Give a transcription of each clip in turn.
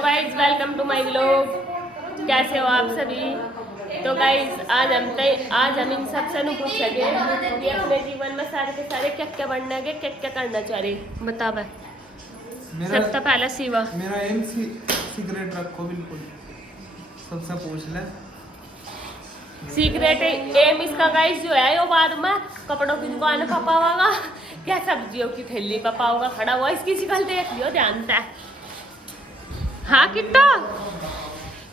Hello guys, welcome to my vlog. कैसे हो आप सभी? तो गाइज आज हम इन सबसे पूछेंगे कि अपने जीवन में सारे के सारे क्या क्या बनना है, क्या क्या करना चाह रही बता। सबसे पहले शिवा, मेरा एम सिगरेट रखो बिल्कुल, सबसे पूछ ले। सीक्रेट एम इसका गाइस जो है वो बाद में कपड़ों की दुकान पर पावागा, क्या सब्जियों की ठेली पर पाओगा खड़ा हुआ, इसकी शिकल देख लियो ध्यान से। हाँ किट्टो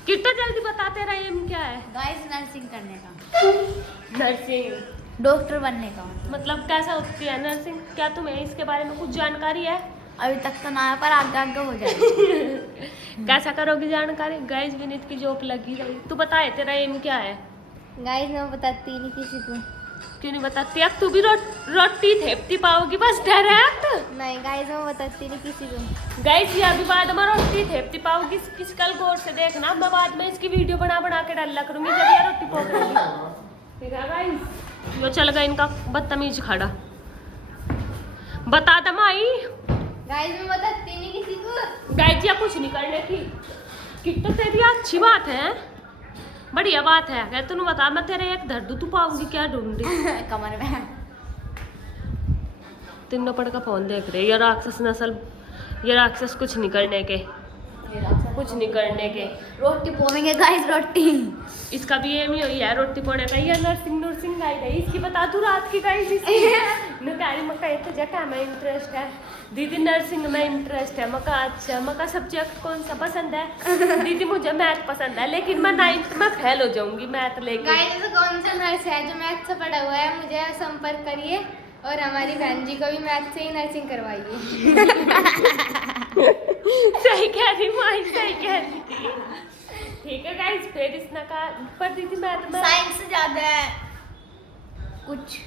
किट्टो जल्दी बता तेरा एम क्या है? गाइस नर्सिंग करने का, नर्सिंग डॉक्टर बनने का। मतलब कैसा होती है नर्सिंग? क्या तुम्हें इसके बारे में कुछ जानकारी है? अभी तक तो ना है पर आगे आगे हो जाएगी। कैसा करोगी जानकारी? गाइस विनीत की जॉब लगी रही। तू बताए तेरा एम क्या है? गाइस मैं बताती नहीं किसी को। क्यों नहीं बताती? अब तू भी रोटी थेपती पाओगी बस डायरेक्ट। नहीं गाइस मैं बताती नहीं किसी को। गाइस ये अभी बाद में रोटी थेपती पाओगी, किस कल गौर से देखना, मैं बाद में इसकी वीडियो बना बना के डाला करूंगी जब ये रोटी पोंखेगी। ठीक है गाइस, वो चल गया इनका बदतमीज खड़ा। बता दम आई। गाइस मैं बताती नहीं किसी को। गाइस ये कुछ नहीं करने की किट्टो तेरी अच्छी बात है, बढ़िया बात है। कह तूने बता मैं तेरे एक धर दूं, तू पाऊंगी क्या ढूंढ रही? कमर में तीनों पड़ का फोन देख रहे। ये राक्षस नस्ल, ये राक्षस कुछ नहीं करने के, कुछ नहीं करने के। रोटी पोवेंगे गाइस, रोटी। इसका भी एम ही हुई है रोटी पोने का। ये नर्सिंग गाइड है इसकी, बता तू रात की गाइड इसकी। नुकारी मका ये तो जगह में इंटरेस्ट है दीदी, नर्सिंग में इंटरेस्ट है मका। अच्छा मका सब्जेक्ट कौन सा पसंद है? दीदी मुझे मैथ पसंद है, लेकिन मैं 9th में फेल हो जाऊंगी मैथ लेके। गाइस कौन सा नर्स है जो मैथ से पढ़ा हुआ है मुझे संपर्क करिए, और हमारी बहन जी को भी मैथ से ही नर्सिंग करवाइए। सही कह रही माई, सही कह रही। ठीक है गाइस, फिर इसने कहा पर दीदी मैथ में साइंस से ज्यादा है कुछ।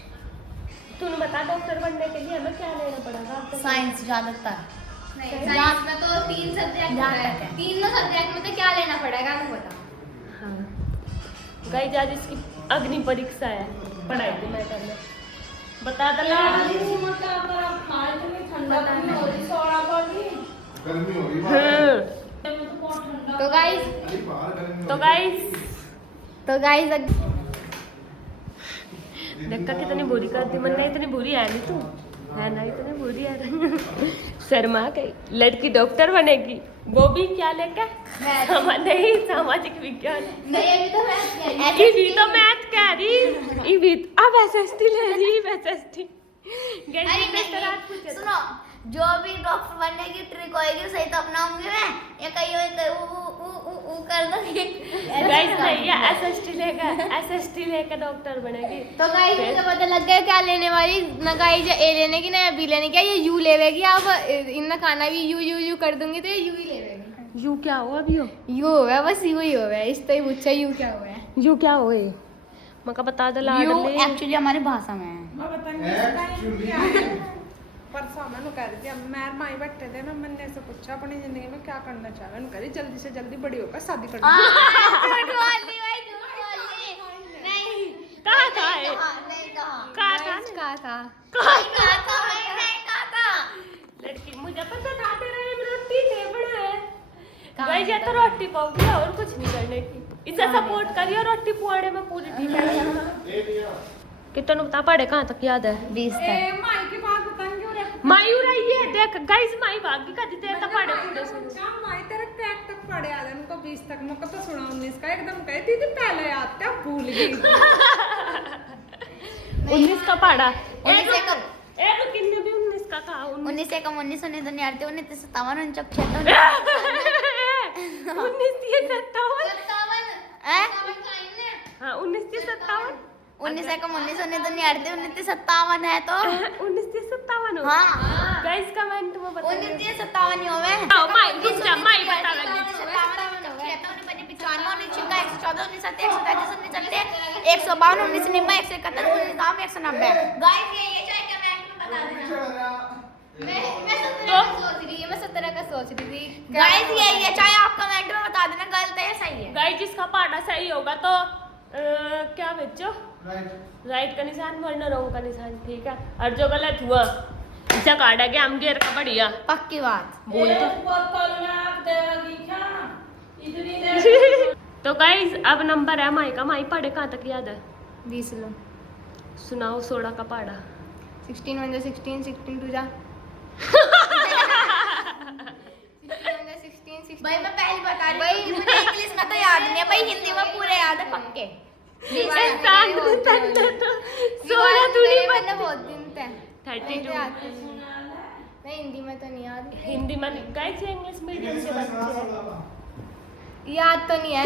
तूने बता डॉक्टर बनने के लिए हमें क्या लेना पड़ेगा? साइंस ज्यादातर साइंस में तो 3 सब्जेक्ट है। तीनों सब्जेक्ट में तो क्या लेना पड़ेगा आपको बता। हाँ गाइस आज इसकी अग्नि परीक्षा है, पढ़ाई थी मैं करने। बता दला तो गाइस देखा कितनी बुरी करती मन। इतनी बुरी है नहीं तू, है ना? इतनी बुरी है। शर्मा गई। लड़की डॉक्टर बनेगी, वो भी क्या लेकर? नहीं सामाजिक विज्ञान। नहीं अभी तो मैथ तो मैथ कह रही, अब एसएसटी ले रही। एसएसटी सुनो, जो भी डॉक्टर बनने की ट्रिक होएगी सही तो अपनाऊंगी मैं, या कहीं ऊ कर दूंगी। गाइस नहीं ये एसएसटी लेकर डॉक्टर बनेगी। तो गाइस मुझे पता लग गया क्या लेने वाली ना। गाइस ए लेने की ना बी लेने की, ये यू लेवेगी। अब इनका खाना भी यू कर दूंगी तो ये यू ही लेवेगी। यू क्या हुआ अभी? यू हो गया बस, यू ही हो गया। इस तो ही पूछा यू क्या हुआ है। यू क्या हुए मका बता दे। यू एक्चुअली हमारी भाषा में है। परसों मैंने कह रही थी मैं माई बैठे थे ना, मैंने से पूछा अपनी जिंदगी में क्या करना चाह रहे, कह रही जल्दी से जल्दी बड़ी होकर शादी कर। लड़की मुझे पता था तेरा ये रोटी थे बड़ा है। गाइस ये तो रोटी पाऊंगी और कुछ नहीं करने की। इसे सपोर्ट करियो रोटी पुआड़े में पूरी ठीक है। कितना बता पड़े कहाँ तक याद है? 20 तक। माई की बात बताएंगे और माई उड़ाई है देख गाइस, माई भागी का देते तो पड़े पूरे से। माई तेरे ट्रैक तक पड़े आ उनको 20 तक मौका तो सुना 19 का एकदम कहती थी पहले याद था भूल गई। 19 का पड़ा। 19 का एक किन्ने भी 19 का कहा। 19 से कम 19 होने तो नहीं आते 19 57 49 56 19 ये 57 हैं? हाँ 19 से 57 19 से कम 19 होने तो नहीं आते 19 से 57 है तो 19 से 57 हो। हाँ गाइस कमेंट में बताओ 19 से 57 ही होवे। आओ माई रुक जा, माई बता लगी। 17 का सोच रही थी गाइस। ये चाहे आप कमेंट में बता देना गलत है या सही है। गाइस जिसका पार्टा सही होगा तो क्या भेजो? राइट का निशान, वरना रॉन्ग का निशान। ठीक है, और जो गलत हुआ इसे काटा गया हम गेर का बढ़िया पक्की बात बोल तो। तो गाइस अब नंबर है माई का। माई पढ़े कहाँ तक याद है? 20 लो। सुनाओ 16 का पढ़ा। 16 1 जा 16, 16 2 जा। भाई मैं पहली बता रही हूँ भाई, मुझे इंग्लिश में तो याद नहीं है भाई, हिंदी में पूरे याद है पक्के। सोलह थोड़ी मैंने बहुत दिन थे 32 नहीं, हिंदी में तो नहीं याद। हिंदी में गाइस इंग्लिश मीडियम से बच्चे हैं। याद तो नहीं है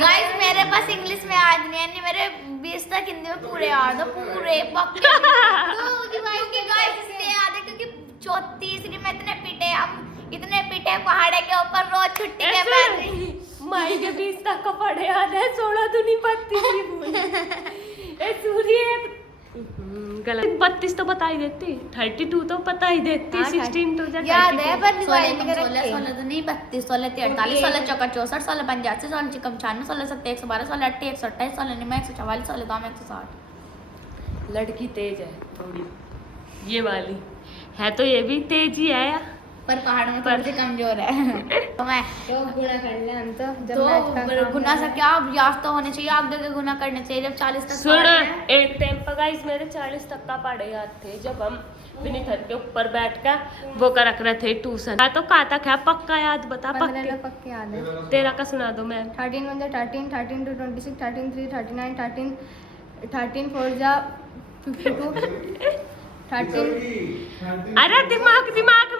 गाइस मेरे पास इंग्लिश में याद नहीं है, नहीं मेरे 20 तक हिंदी में पूरे याद है, पूरे पक्के। क्योंकि गाइस इसलिए याद है क्योंकि तीसरी में इतने पीटे हम, इतने पीटे पहाड़े के ऊपर रोज छुट्टी के बाद। माई के 20 तक का पढ़े याद है, 16 तो नहीं 32 ए सूर्य गलत 32 तो बता ही देती, 32 तो पता ही देती, 16 तो याद है पर 16 तो नहीं 32 16 43 16 चौका 64 16 85 16 चिकम 96 16 70 112 16 80 128 16 99 144 16 दाम 160। लड़की तेज है थोड़ी, ये वाली है तो ये भी तेज ही है यार, पर पहाड़ में थोड़ी सी कमजोर है। तो मैं तो गुना कर ले हम तो जब मैथ का तो काम गुना है। से क्या याद तो होने चाहिए, आगे के गुना करने चाहिए जब 40 तक सुन पढ़े हैं। एक टाइम पर गाइस मेरे 40 तक का पढ़े याद थे, जब हम विनीथर के ऊपर बैठ कर वो कर रख रहे थे ट्यूशन। तो कहाँ तक है पक्का याद बता? 15 पक्के पक्के याद है। तेरा का सुना दो मैं। 13 1 जा 13, 13 2 26, 13 3 39, 13 4 जा 52, 13 अरे दिमाग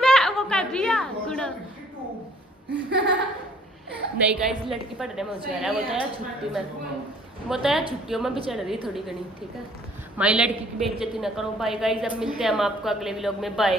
में वो कर रही है गुना। नहीं गाइस लड़की पढ़ने में होशियार है, वो तो यार छुट्टी में, वो तो यार छुट्टियों में भी चढ़ रही थोड़ी घनी, ठीक है। हमारी लड़की की बेइज्जती ना करो। बाय गाइस, अब मिलते हैं हम आपको अगले व्लॉग में, बाय।